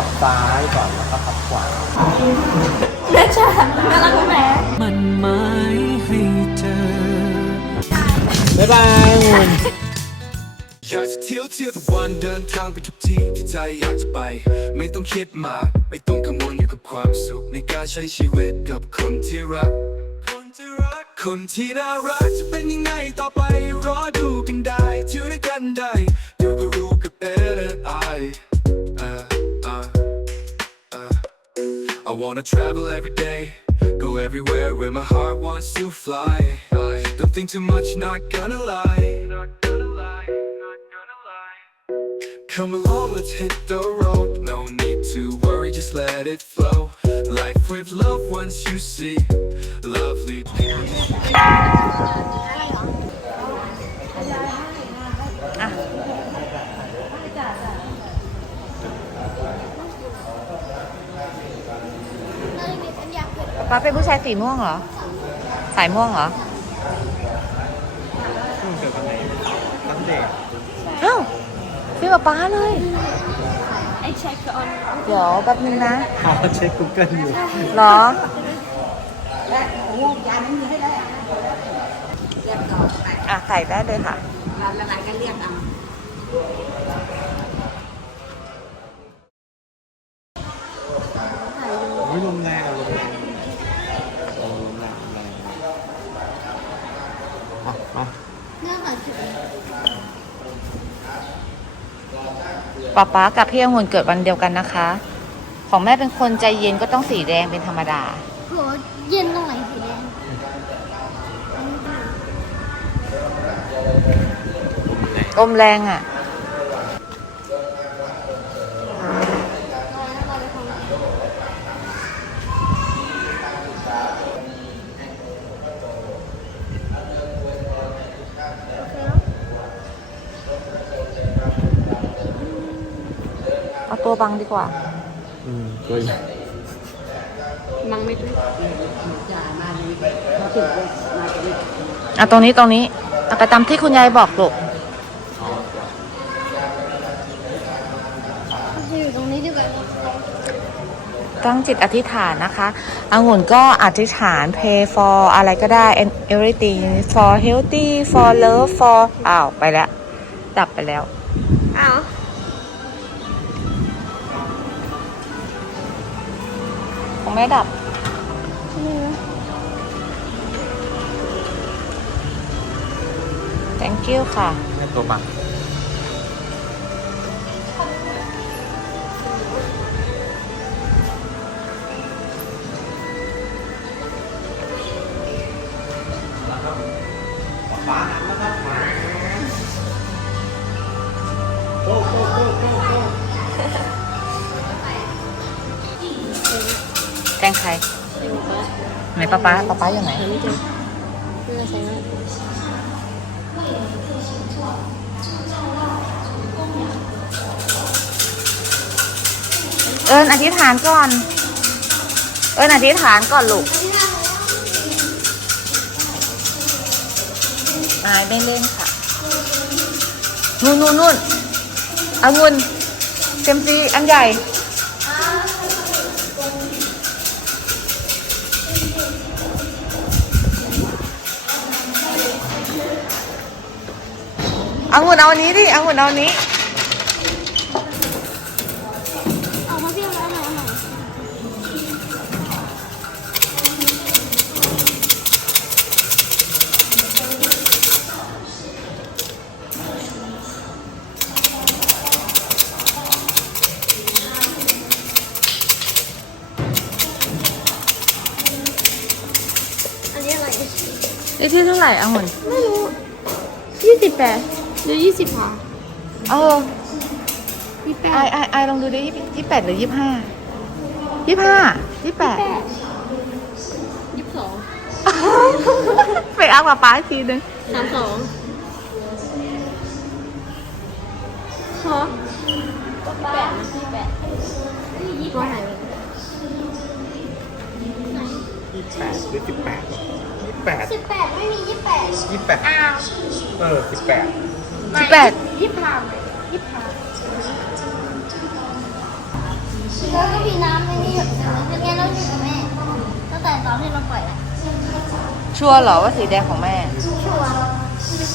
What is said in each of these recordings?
พับซ้ายก่อนแล้วก็พับขวาแม่จ้าน่ารักไหมมันหมายให้เธอบ๊ายบายมุนอยากจะเที่ยวเที่ยวทุกวันเดินทางไปทุกที่ที่ใจอยากจะไป ไม่ต้องคิดมากไม่ต้องกังวลอยู่กับความสุขในการใช้ชีวิตกับคนที่รัก คนที่รักคนที่น่ารักจะเป็นยังไงต่อไปรอดูกันได้เที่ยวด้วยกันได้ wanna travel every day, go everywhere where my heart wants to fly. Don't think too much, not gonna lie. Come along, let's hit the road. No need to worry, just let it flow. Life with loved ones you see, lovely ป้าเป็นผู้ชายสีม่วงเหรอ สายม่วงเหรอเกิดวันไหนตั้งเด็กเอ้าพี่กับป้าเลยไอเช็คออนเดี๋ยวแป๊บนึงนะอ๋อเช็ค Google อยู่เหรออะใส่ได้เลยค่ะโป๊าป๊ากับพี่องุ่นเกิดวันเดียวกันนะคะ ของแม่เป็นคนใจเย็นก็ต้องสีแดงเป็นธรรมดาโหเย็นตรงไหนสีแดงอมแรงอะ บังดีกว่า อืมตัวใหญ่มังไม่รู้อะตรงนี้ตรงนี้เอาไปตามที่คุณยายบอกลูกจะอยู่ตรงนี้ดีกว่าตั้งจิตอธิษฐานนะคะองุ่นก็อธิษฐาน pray for อะไรก็ได้ and everything for healthy for love for อ้าว ไปแล้ว ดับไปแล้ว อ้าว ของแม่ดับ thank you ค่ะให้ตัวบัง แตงใครไหนป้าป้าป้าป้าอยู่ไหนเพื่อใช้ง่ายเอิญอธิษฐานก่อน เอิญอธิษฐานก่อนลูกอายไม่เล่นค่ะ นู่นนู่นนู่นองุ่นเซยมซีอันใหญ่ องุ่นเอาอันนี้ดิองุ่นเอาอันนี้เอามาพี่เอามาเอามาอันนี้อะไร นี่ที่เท่าไหร่องุ่นไม่รู้ยี่สิบแปด หรือยี่สิบห้าเออยี่แปไอดไอไอลองดูดิยี่แปดหรือยี่ห้ายี่ห้ายี่แปดแปดยี่สิบสองไปเอากับป้าอีกทีนึงสามสองฮะแปดนะยี่แปดตัวไหนยี่แปดหรือสิบแปดยี่แปดสิบแปดไม่มียี่แปดยี่แปดอ้าวเออสิบแปด สิบแปดยี่สิบห้ายี่สิบห้าแล้วก็มีน้ำในนี่เป็นไงเราอยู่กับแม่ตั้งแต่ตอนที่เราปล่อยแหละชัวร์เหรอว่าสีแดงของแม่ ชัวร์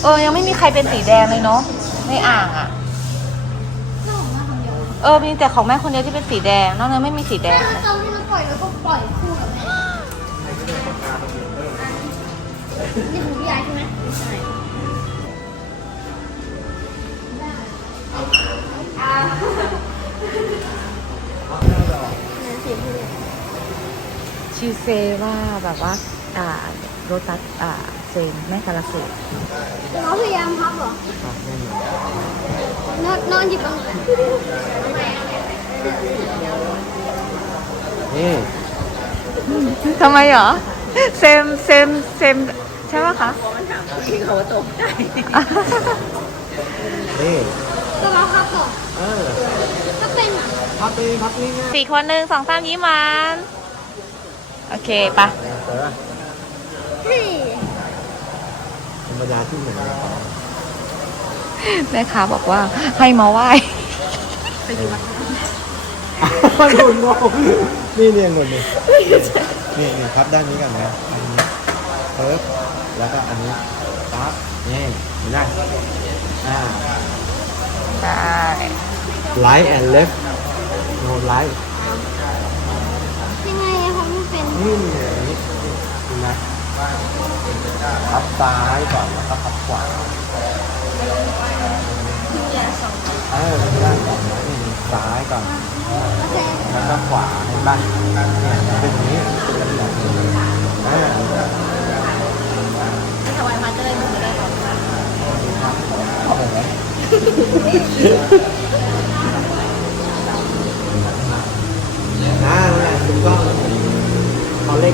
เออยังไม่มีใครเป็นสีแดงเลยเนาะในอ่างอะ่ะน่าออกมาคนเดียวเออมีแต่ของแม่คนเดียวที่เป็นสีแดงนอกนั้นไม่มีสีแดงแม่เลยตอนที่เราปล่อยเราก็ปล่อยคู่กับแม่นี่ของพี่ยายใช่ไหมใช่ นั่นสิพี่ชีเซว่าแบบว่า อ่าโรตัสอ่าเซนแม่คาราเซเราพยายามพับเหรอครับแน่นอนนอนนอนหยิบตรงไหนนี่ทำไมเหรอ เซมเซมเซมใช่ไหมคะนี่ก็เราพับก่อนเออถ้าเป็นอะ พับไปพับนี่ง่ายสี่คนหนึ่งสองสามยิ้มหวานโอเคปะเออเฮ้ยธรรมดาที่ไหนแม่ค้าบอกว่าให้มาไหว้หนุนงงนี่เนี่ยหนุนนี่นี่นี่พับด้านนี้ก่อนนะอันนี้เพิร์ฟแล้วก็อันนี้ปั๊บนี่เห็นไหมอ่าใช่ right and left no right ยังไงอะเขาไม่เป็นนี่อย่างนี้เห็นไหมพับซ้ายก่อนแล้วก็พับขวาเออด้านก่อนนะนี่ซ้ายก่อนโอเคแล้วก็ขวาเห็นป่ะเนี่ยเป็นอย่างนี้เป็นแบบนี้อ่าถวายมาจะได้ไม่ได้หรอกโอ้โหอ่านั่นแหละถูกต้องเขาเล็ก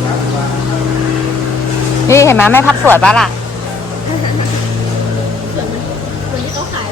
นี่เห็นไหมไม่พับสวยปะล่ะ เหมือนที่เขาขาย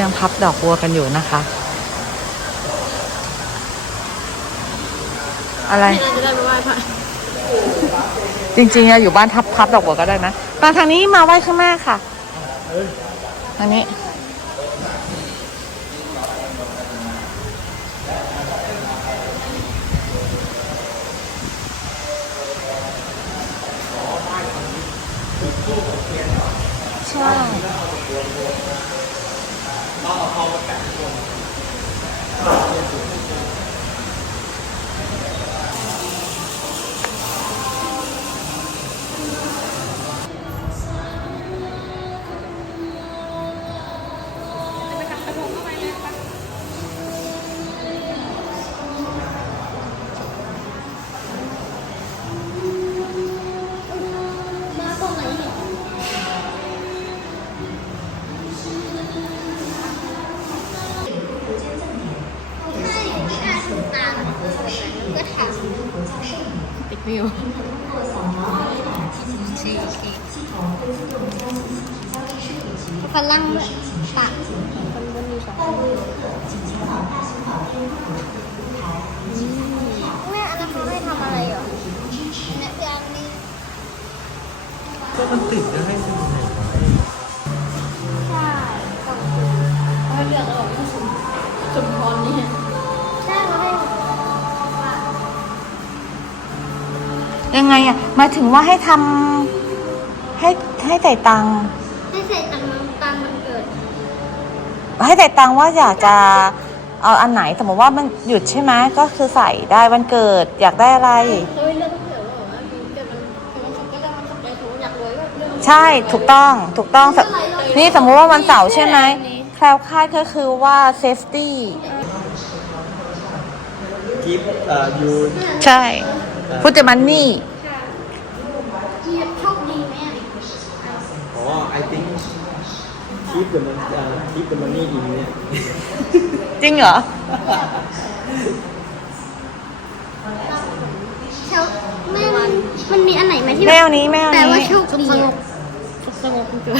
ยังพับดอกบัวกันอยู่นะคะ อะไร จะได้ไปไหว้พระจริงๆอะอยู่บ้านทับพับดอกบัวก็ได้นะมาทางนี้มาไหว้ข้างหน้าค่ะทางนี้ สุ่มพรนี่ใช่เขาให้ยังไงอะหมายถึงว่าให้ทำให้ให้จ่ายตังค์ให้ใส่ตังค์ตังค์มันเกิดให้จ่ายตังค์ว่าอยากจะเอาอันไหนสมมติว่ามันหยุดใช่ไหมก็คือใส่ได้วันเกิดอยากได้อะไร เขาให้เลือกเผื่อว่าแบบว่าเกิดมันคือมันก็ได้มันขับไปถูอยากรวยก็เลือกใช่ถูกต้องถูกต้องสนี่สมมุติว่าวันเสาร์ใช่ไหมแคล้วคลาดก็คือว่า safety กิฟเอ่อยูใช่พุทธมันนี่ค่ะมีโชคดีไหมอะอ๋อ I think คีปเดอะมันคีปเดอะมันนี่อินเนี่ย จริงเหรอ แถวแม่มันมันมีอันไหนไหมที่แมวนี้แมวแปลว่านี้โชคดีอะ สงบจริง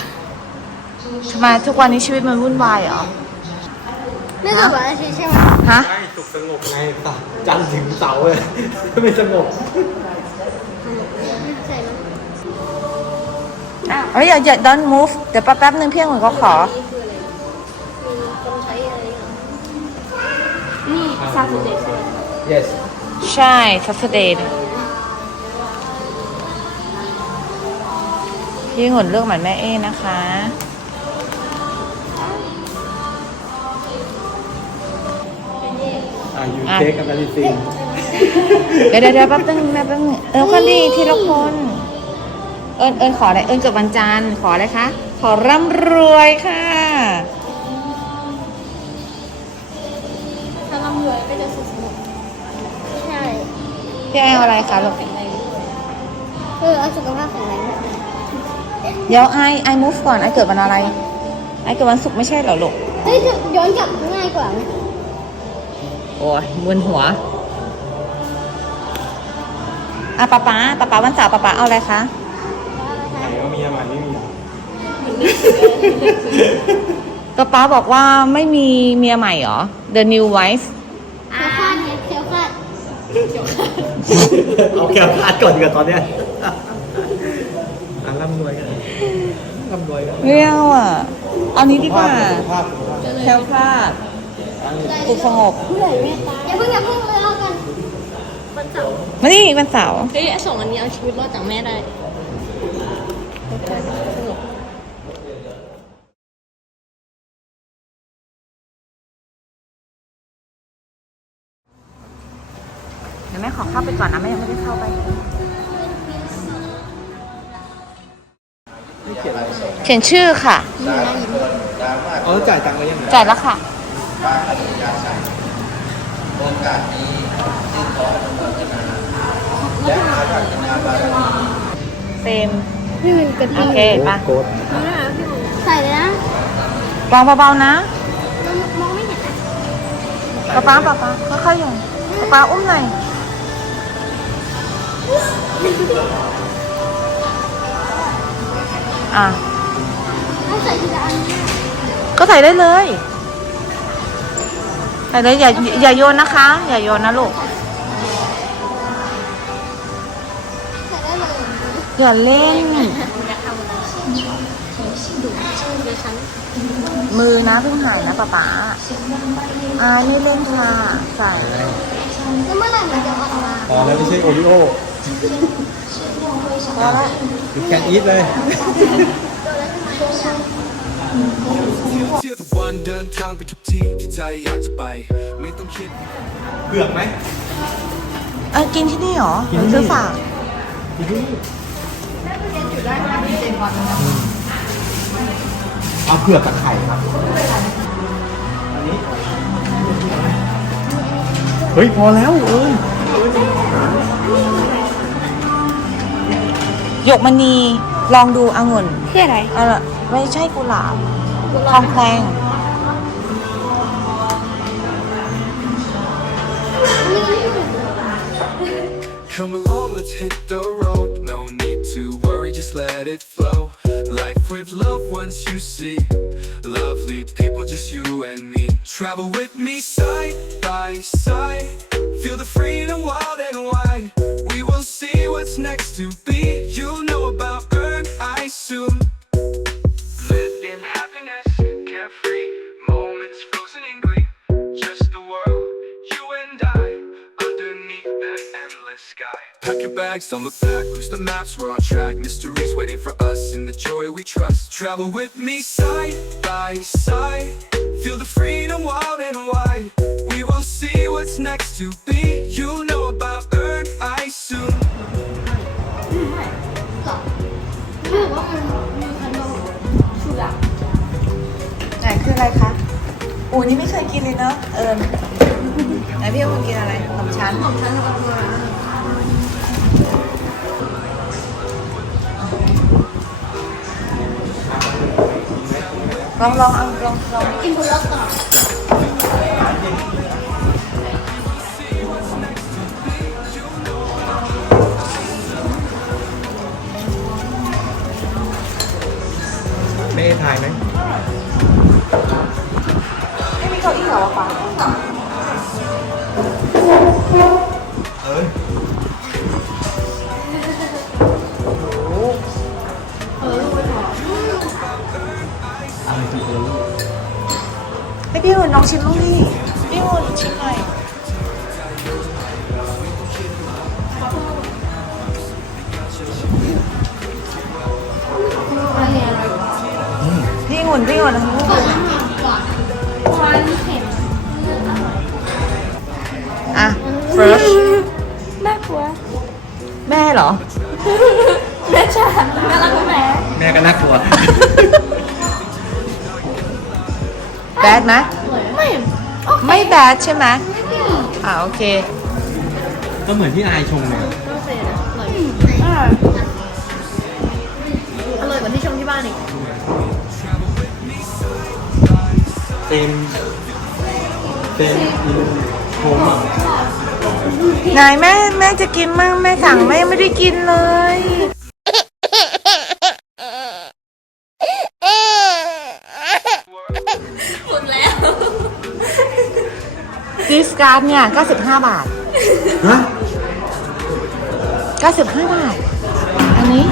ทำไมทุกวันนี้ชีวิตมันวุ่นวายเหรอๆ ไม่สบายใช่ไหมฮะใช่สุขสงบไงป่ะจันทร์ถึงเสาร์เลย ไม่สงบใช่ไหมเอ้ยอย่าอย่า don't move เดี๋ยวแป๊บๆนึงพี่องุ่นก็ขอ นี่คืออะไรมีคนใช้อะไรเหรอนี่ซาสุเดะใช่ไหม yes ใช่ Saturday พี่องุ่นเลือกเหมือนแม่เอ้นะคะ อ่า you อะ take everything เดี๋ยวเดี๋ยวเดี๋ยวแป๊บนึงแป๊บนึงเออคนดีทีละคน เอิญเอิญขออะไร เอิญเกิดวันจันทร์ขออะไรคะ ขอร่ำรวยค่ะ ถ้าร่ำรวยก็จะสุขสงบใช่พี่ไอเอาอะไรคะลูกเออเอาสุขภาพแข็งแรงเดี๋ยวไอไอ move ก่อน ไอเกิดวันอะไร ไอเกิดวันศุกร์ไม่ใช่เหรอลูก เฮ้ยย้อนกลับง่ายกว่าไหม โอ้ยมึนหัวอะป๊าป๊าป๊าป๊าวันเสาร์ป๊าป๊าเอาอะไรคะไหนว่ามีอะไรไม่มีป๊าป๊าบอกว่าไม่มีเมียใหม่เหรอ The new wife เซลคาดเนี่ยเซลคาดเอาแก้วพาดก่อนดีกว่าตอนเนี้ยอันร่ำรวยกันร่ำรวยกันไม่เอาอะ เอานี้ดีกว่าสุขภาพสุขภาพ แคล้วคลาด สุขสงบอย่าเพิ่งอย่าเพิ่งเลยเอากันวันเสาร์มานี่วันเสาร์เฮ้ยส่งอันนี้เอาชีวิตรอดจากแม่ได้เดี๋ยวแม่ขอเข้าไปก่อนนะแม่ยังไม่ได้เข้าไปนี่เขียนอะไรเขียนชื่อค่ะ อ๋อจ่ายตังค์แล้วยังไงจ่ายแล้วค่ะ เฟรมนี่มันกระโอดิ่งเคปะโกดใส่เลยนะวางเบาๆนะมองไม่เห็นอะป๊าป๊าป๊าป๊าค่อยๆอย่างป๊าป๊าอุ้มหน่อยอะ ต้องใส่ทีละอันเนี่ยก็ใส่ได้เลย ใส่เลยอย่าอย่าโยนนะคะ อย่าโยนนะลูกใส่ได้เลยอย่าเล่นอยากทำอะไรดูเดี๋ยวฉันมือนะเพิ่งหายนะป๊าป๊าอ่านี่เล่นค่ะใส่แล้วเมื่อไหร่มันจะออกมาพอแล้วไม่ใช่โอริโอพอละ you can eat เลย เที่ยวทุกวันเดินทางไปทุกที่ที่ใจอยากจะไป ไม่ต้องคิดเผือกไหมเออกินที่นี่เหรอกิหนรือที่ซื้อนี่ฝากเอาเผือกกับไข่ครับ อันนี้ เฮ้ย พอแล้วเอ้ยหยกมณีลองดูองุ่นคืออะไรเออ ไม่ใช่กุหลาบทองแพลง Pack your bags, don't look back, lose the maps, we're on track. Mysteries waiting for us in the joy we trust. Travel with me side by side. Feel the freedom wild and wide. We will see what's next to be. You'll know about Earth I soon. คือว่ามันมีขนมชูกะไหนคืออะไรคะอูนี่ไม่เคยกินเลยเนาะเอิญไหนพี่เอาคนกินอะไรขนมชั้น ของฉันเอามา ลองลองเอาลองลองกินบุลล็อกก่อนไม่ได้ถ่ายไหมไม่มีเก้าอี้เหรอปะ พี่หุ่นลองชิมลูกดิพี่หุ่นชิมหน่อยอะไรเนี่ยอร่อยกว่าพี่หุ่นพี่หุ่นก่อนน้ำหอมก่อนควันเข็มอะ fresh น่ากลัวแม่เหรอ แม่ชาน่ารักไหมแม่แม่ก็น่ากลัวแบดไหมไม่ไม่แบดใช่ไหมอ่าโอเค ก็เหมือนที่อายชงเนี่ยต้องเสียนะอร่อยอร่อยกว่าที่ชมที่บ้านอีกเต็มเต็มโผมอะนายแม่แม่จะกินมั่งแม่สั่งแม่ไม่ได้กินเลย การ์ดเนี่ย95 บาท ฮะ95 บาท อันนี้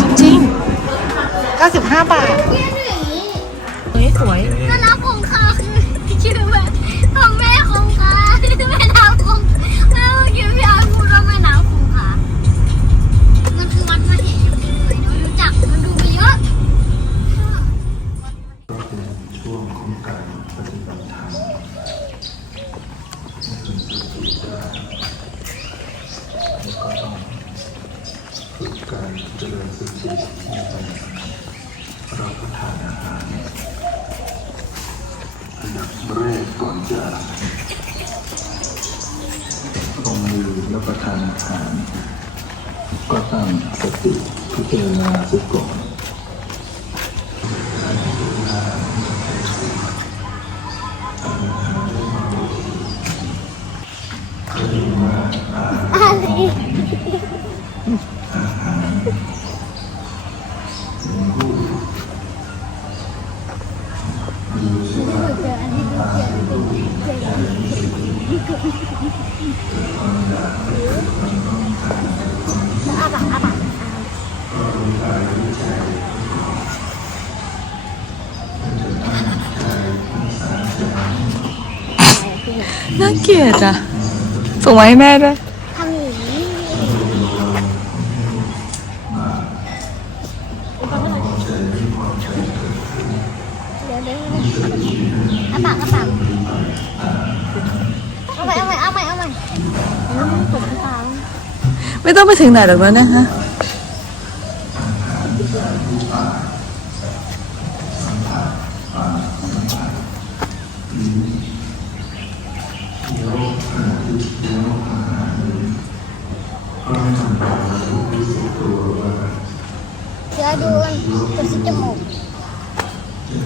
จริงๆ95 บาทเฮ้ยสวย น่ารั น่าเกลียดอะส่งมาให้แม่ด้วย็ไม่ถึงไหนหรอกนะเนี่ยฮะ เดี๋ยวดูกันตัวสิจมูก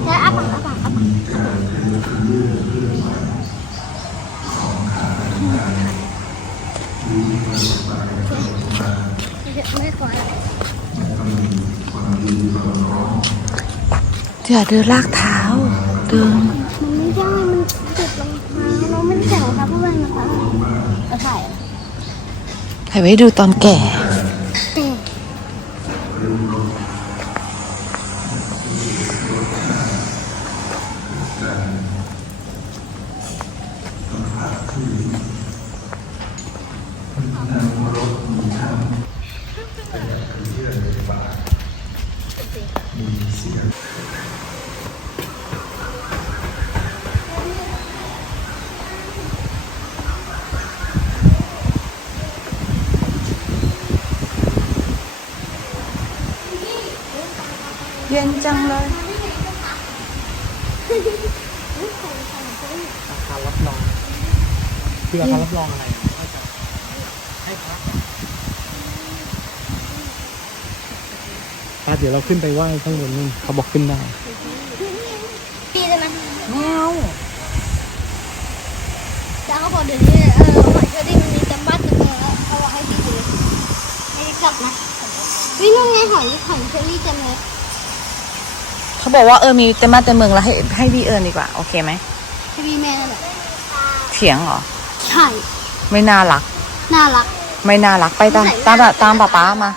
แล้วอาปากอาปากอาปากไม่ขอ อย่าเดินลากเท้า เดิน มันไม่ได้ มันติดรองเท้าเราไม่ได้ใส่รองเท้าเพราะว่านะคะเราใส่ ถ่ายไว้ดูตอนแก่ เย็นจังเลยราคารับรองคือราคารับรองอะไรบ้พัเดี๋ยวเราขึ้นไปไหว้ข้างบนนู่เขาบอกขึ้นได้ปีเลยมั้ยไมวแต่เขาบอกเดี๋ยวนี้เออหอยเชอรี่มันมีเต็มบ้านเต็มเมืองแล้วเขาบอกให้ปีเลยให้กลับนะวิ่งยังไงหอยหอยเชอรี่เต็มเลย เขาบอกว่าเออมีเต็มบ้านเต็มเมืองแล้วให้ให้พี่เอิญดีกว่า โอเคไหมให้พี่แม่นั่นแหละเถียงเหรอ ใช่ ไม่น่ารัก น่ารัก ไม่น่ารักไปตามตามตามป๊าป๊ามา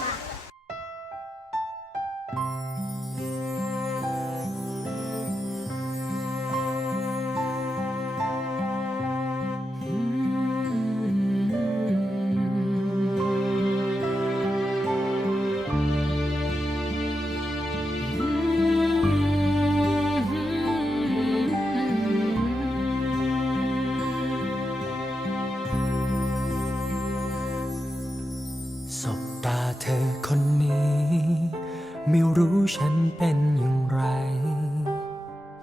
ไม่รู้ฉันเป็นอย่างไร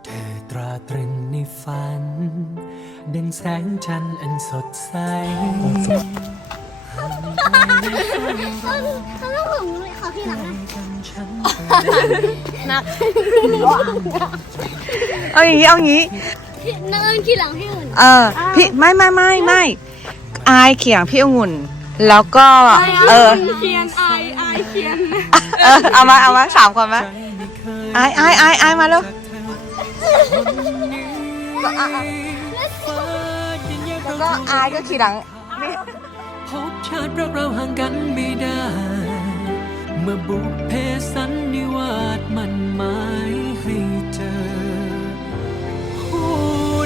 เธอตราตรึงในฝัน ดังแสงจันทร์อันสดใสเขาต้องหึงเลยเขาที่หลังนะเอาอย่างนี้เอาอย่างนี้ที่นั่งเอิญที่หลังพี่อื่นเออพี่ไม่ไม่ไม่ไม่อายเขียงพี่องุ่น แล้วก็ เออเขียนอ เออเอามาเอามาสามคนมาอายอายอายอายมาแล้วแล้วก็อายก็ขี่หลังพบชาติรักเราห่างกันไม่ได้ เมื่อบุพเพสันนิวาสมันหมายให้เจอ ผู้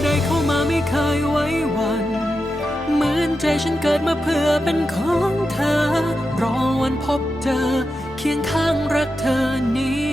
ใดเข้ามาไม่เคยไว้วันเหมือนใจฉันเกิดมาเพื่อเป็นของเธอ รอวันพบเจอ เคียงข้างรักเธอนี้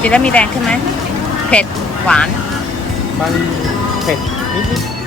กินแล้วมีแดงขึ้นไหมเผ็ดหวาน มันเผ็ดนิดนิ